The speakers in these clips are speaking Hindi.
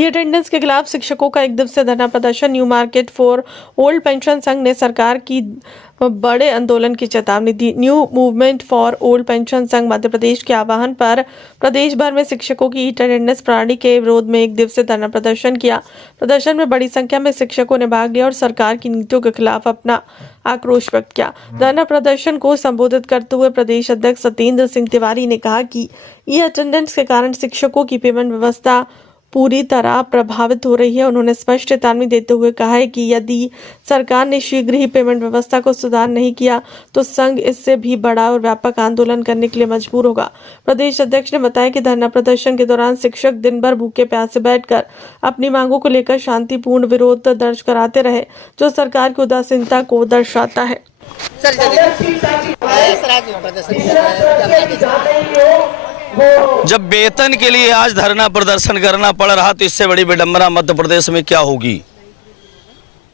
ई अटेंडेंस के खिलाफ शिक्षकों का एक दिवसीय धरना प्रदर्शन। New market for old pension संघ ने सरकार की बड़े आंदोलन की चेतावनी दी। New movement for old pension संघ मध्य प्रदेश के आह्वान पर प्रदेश भर में शिक्षकों की ई अटेंडेंस प्रणाली के विरोध में एक दिवसीय धरना प्रदर्शन किया। प्रदर्शन में बड़ी संख्या में शिक्षकों ने भाग लिया और सरकार की नीतियों के खिलाफ अपना आक्रोश व्यक्त किया। धरना प्रदर्शन को संबोधित करते हुए प्रदेश अध्यक्ष सत्येंद्र सिंह तिवारी ने कहा कि ई अटेंडेंस के कारण शिक्षकों की पेमेंट व्यवस्था पूरी तरह प्रभावित हो रही है। उन्होंने स्पष्ट चेतावनी देते हुए कहा है कि यदि सरकार ने शीघ्र ही पेमेंट व्यवस्था को सुधार नहीं किया तो संघ इससे भी बड़ा और व्यापक आंदोलन करने के लिए मजबूर होगा। प्रदेश अध्यक्ष ने बताया कि धरना प्रदर्शन के दौरान शिक्षक दिन भर भूखे प्यासे बैठकर अपनी मांगों को लेकर शांतिपूर्ण विरोध दर्ज कराते रहे, जो सरकार की उदासीनता को दर्शाता है। जब वेतन के लिए आज धरना प्रदर्शन करना पड़ रहा तो इससे बड़ी विडंबना मध्य प्रदेश में क्या होगी।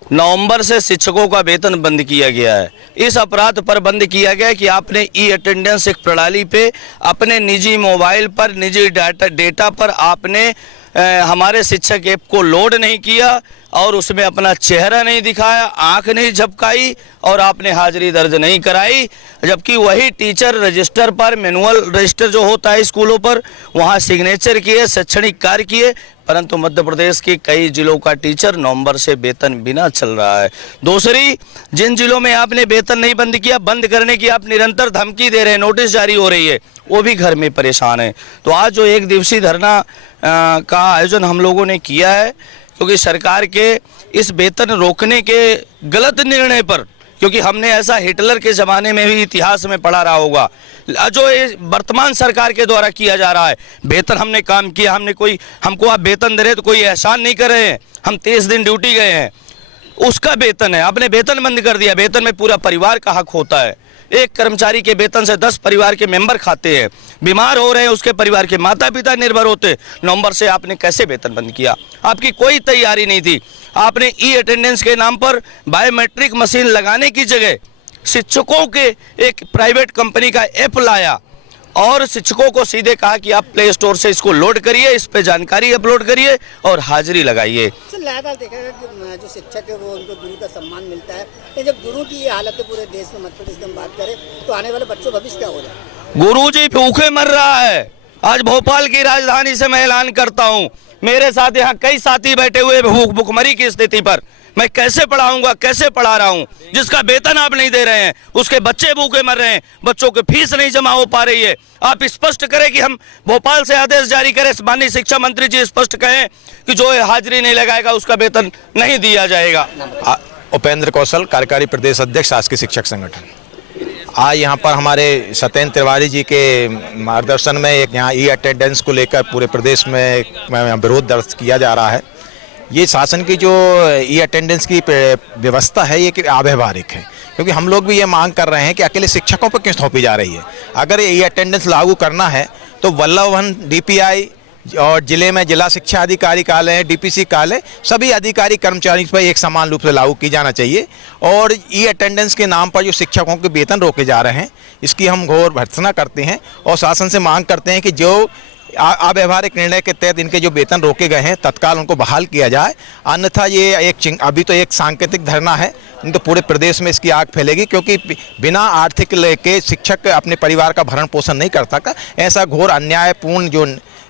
नवंबर से शिक्षकों का वेतन बंद किया गया है। इस अपराध पर बंद किया गया है कि आपने ई अटेंडेंस एक प्रणाली पे अपने निजी मोबाइल पर निजी डेटा पर आपने हमारे शिक्षक ऐप को लोड नहीं किया और उसमें अपना चेहरा नहीं दिखाया, आंख नहीं झपकाई और आपने हाजिरी दर्ज नहीं कराई, जबकि वही टीचर रजिस्टर पर मैनुअल रजिस्टर जो होता है स्कूलों पर वहां सिग्नेचर किए, शैक्षणिक कार्य किए, परंतु मध्य प्रदेश के कई जिलों का टीचर नवंबर से वेतन बिना चल रहा है। दूसरी, जिन जिलों में आपने वेतन नहीं बंद किया, बंद करने की आप निरंतर धमकी दे रहे हैं, नोटिस जारी हो रही है, वो भी घर में परेशान है। तो आज जो एक दिवसीय धरना का आयोजन हम लोगों ने किया है, क्योंकि सरकार के इस वेतन रोकने के गलत निर्णय पर, क्योंकि हमने ऐसा हिटलर के ज़माने में भी इतिहास में पढ़ा रहा होगा, जो वर्तमान सरकार के द्वारा किया जा रहा है। वेतन हमने काम किया, हमको आप वेतन दे रहे तो कोई एहसान नहीं कर रहे हैं, हम 30 दिन ड्यूटी गए हैं, उसका वेतन है, आपने वेतन बंद कर दिया। वेतन में पूरा परिवार का हक होता है। एक कर्मचारी के वेतन से 10 परिवार के मेंबर खाते हैं, बीमार हो रहे हैं, उसके परिवार के माता पिता निर्भर होते। नवंबर से आपने कैसे वेतन बंद किया? आपकी कोई तैयारी नहीं थी। आपने ई अटेंडेंस के नाम पर बायोमेट्रिक मशीन लगाने की जगह शिक्षकों के एक प्राइवेट कंपनी का ऐप लाया और शिक्षकों को सीधे कहा कि आप प्ले स्टोर से इसको लोड करिए, इस पे जानकारी अपलोड करिए और हाजिरी लगाइए। लगातार देखा गया कि जो शिक्षक है वो उनको गुरु का सम्मान मिलता है, तो जब गुरु की ये हालत है पूरे देश में, मध्य प्रदेश में बात करें तो आने वाले बच्चों का भविष्य क्या हो जाए? गुरु जी भूखे मर रहा है। आज भोपाल की राजधानी से मैं ऐलान करता हूँ, मेरे साथ यहाँ कई साथी बैठे हुए भूखमरी की स्थिति पर। मैं कैसे पढ़ाऊंगा, कैसे पढ़ा रहा हूँ? जिसका वेतन आप नहीं दे रहे हैं, उसके बच्चे भूखे मर रहे हैं, बच्चों की फीस नहीं जमा हो पा रही है। आप स्पष्ट करें कि हम भोपाल से आदेश जारी करें, माननीय शिक्षा मंत्री जी स्पष्ट कहें कि जो हाजिरी नहीं लगाएगा उसका वेतन नहीं दिया जाएगा। उपेंद्र कौशल, कार्यकारी प्रदेश अध्यक्ष शासकीय शिक्षक संगठन। आज यहाँ पर हमारे सत्येंद्र तिवारी जी के मार्गदर्शन में एक यहाँ ई अटेंडेंस को लेकर पूरे प्रदेश में विरोध दर्ज किया जा रहा है। ये शासन की जो ई अटेंडेंस की व्यवस्था है ये अव्यावहारिक है, क्योंकि हम लोग भी ये मांग कर रहे हैं कि अकेले शिक्षकों पर क्यों सौंपी जा रही है। अगर ये ई अटेंडेंस लागू करना है तो वल्लभ भवन, डीपीआई और जिले में जिला शिक्षा अधिकारी कार्यालय, डीपीसी कार्यालय, सभी अधिकारी कर्मचारी पर एक समान रूप से लागू की जाना चाहिए। और ई अटेंडेंस के नाम पर जो शिक्षकों के वेतन रोके जा रहे हैं, इसकी हम घोर भर्त्सना करते हैं और शासन से मांग करते हैं कि जो अव्यवहारिक निर्णय के तहत इनके जो वेतन रोके गए हैं तत्काल उनको बहाल किया जाए। अन्यथा ये अभी तो एक सांकेतिक धरना है, नहीं तो पूरे प्रदेश में इसकी आग फैलेगी, क्योंकि बिना आर्थिक लेके शिक्षक अपने परिवार का भरण पोषण नहीं कर सकता। ऐसा घोर अन्यायपूर्ण जो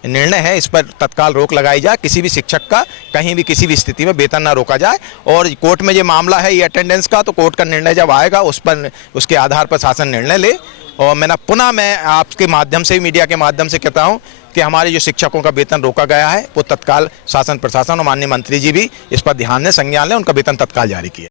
निर्णय है, इस पर तत्काल रोक लगाई जाए। किसी भी शिक्षक का कहीं भी किसी भी स्थिति में वेतन ना रोका जाए। और कोर्ट में ये मामला है ये अटेंडेंस का, तो कोर्ट का निर्णय जब आएगा उस पर उसके आधार पर शासन निर्णय ले। और मैं आपके माध्यम से, मीडिया के माध्यम से कहता हूँ कि हमारे जो शिक्षकों का वेतन रोका गया है वो तत्काल शासन प्रशासन और माननीय मंत्री जी भी इस पर ध्यान दें, संज्ञान लें, उनका वेतन तत्काल जारी किया।